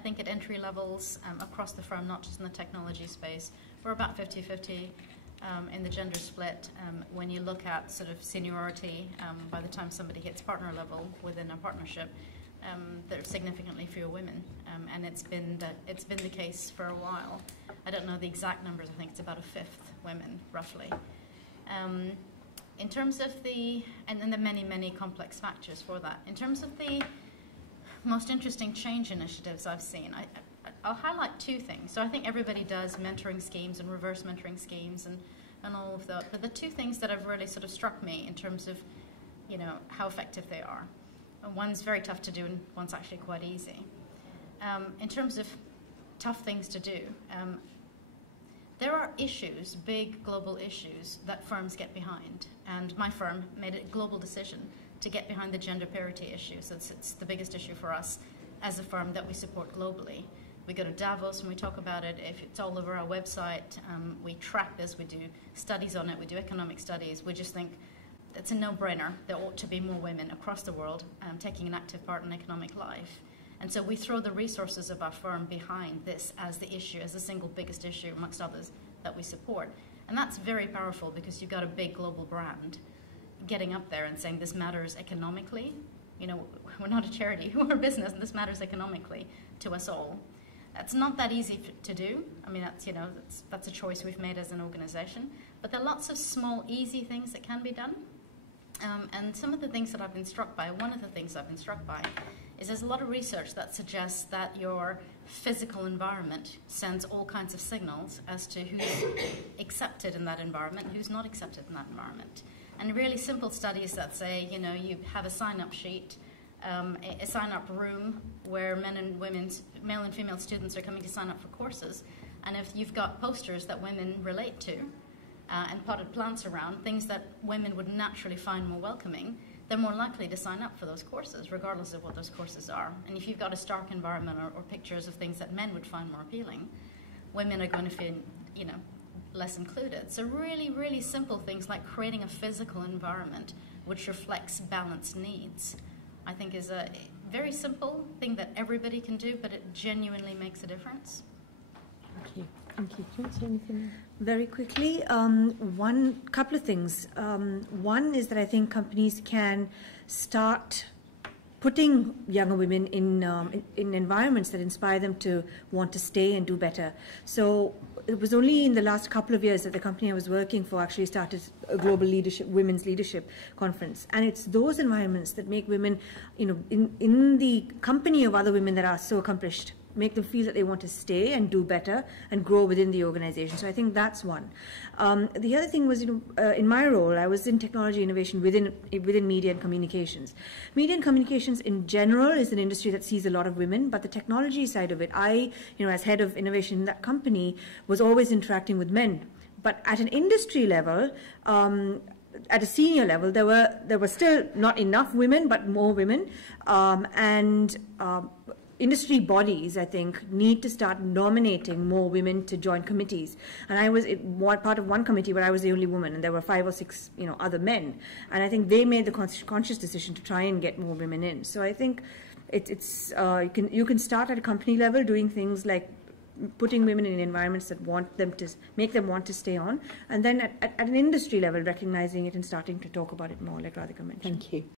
I think at entry levels across the firm, not just in the technology space, we're about 50-50 in the gender split. When you look at sort of seniority, by the time somebody hits partner level within a partnership, there are significantly fewer women, and it's been the case for a while. I don't know the exact numbers. I think it's about a fifth women, roughly. In terms of and then there are many complex factors for that. In terms of the most interesting change initiatives I've seen, I'll highlight two things. So I think everybody does mentoring schemes and reverse mentoring schemes and all of that. But the two things that have really sort of struck me in terms of, you know, how effective they are. One's very tough to do and one's actually quite easy. In terms of tough things to do, there are issues, big global issues, that firms get behind. And my firm made a global decision to get behind the gender parity issue. So it's the biggest issue for us as a firm that we support globally. We go to Davos and we talk about it. If it's all over our website, we track this, we do studies on it, we do economic studies. We just think it's a no-brainer. There ought to be more women across the world taking an active part in economic life. And so we throw the resources of our firm behind this as the issue, as the single biggest issue amongst others that we support. And that's very powerful because you've got a big global brand getting up there and saying this matters economically. You know, we're not a charity, we're a business, and this matters economically to us all. It's not that easy to do. I mean, that's, you know, that's a choice we've made as an organization. But there are lots of small, easy things that can be done. And some of the things that I've been struck by, one of the things I've been struck by, is there's a lot of research that suggests that your physical environment sends all kinds of signals as to who's accepted in that environment and who's not accepted in that environment. And really simple studies that say, you know, you have a sign-up sheet, a sign-up room where male and female students are coming to sign up for courses. And if you've got posters that women relate to, and potted plants around, things that women would naturally find more welcoming, they're more likely to sign up for those courses, regardless of what those courses are. And if you've got a stark environment or pictures of things that men would find more appealing, women are going to feel, you know, less included. So really, really simple things like creating a physical environment which reflects balanced needs, I think is a very simple thing that everybody can do, but it genuinely makes a difference. Thank you. Thank you. Do you want to say anything? Very quickly, couple of things. One is that I think companies can start putting younger women in environments that inspire them to want to stay and do better. So it was only in the last couple of years that the company I was working for actually started a global women's leadership conference. And it's those environments that make women, you know, in the company of other women that are so accomplished, make them feel that they want to stay and do better and grow within the organization. So I think that's one. The other thing was, you know, in my role, I was in technology innovation within media and communications. Media and communications in general is an industry that sees a lot of women, but the technology side of it, I, you know, as head of innovation in that company, was always interacting with men. But at an industry level, at a senior level, there were still not enough women, but more women, industry bodies, I think, need to start nominating more women to join committees. And I was part of one committee where I was the only woman, and there were 5 or 6, you know, other men. And I think they made the conscious decision to try and get more women in. So I think you can start at a company level doing things like putting women in environments that make them want to stay on, and then at an industry level recognizing it and starting to talk about it more, like Radhika mentioned. Thank you.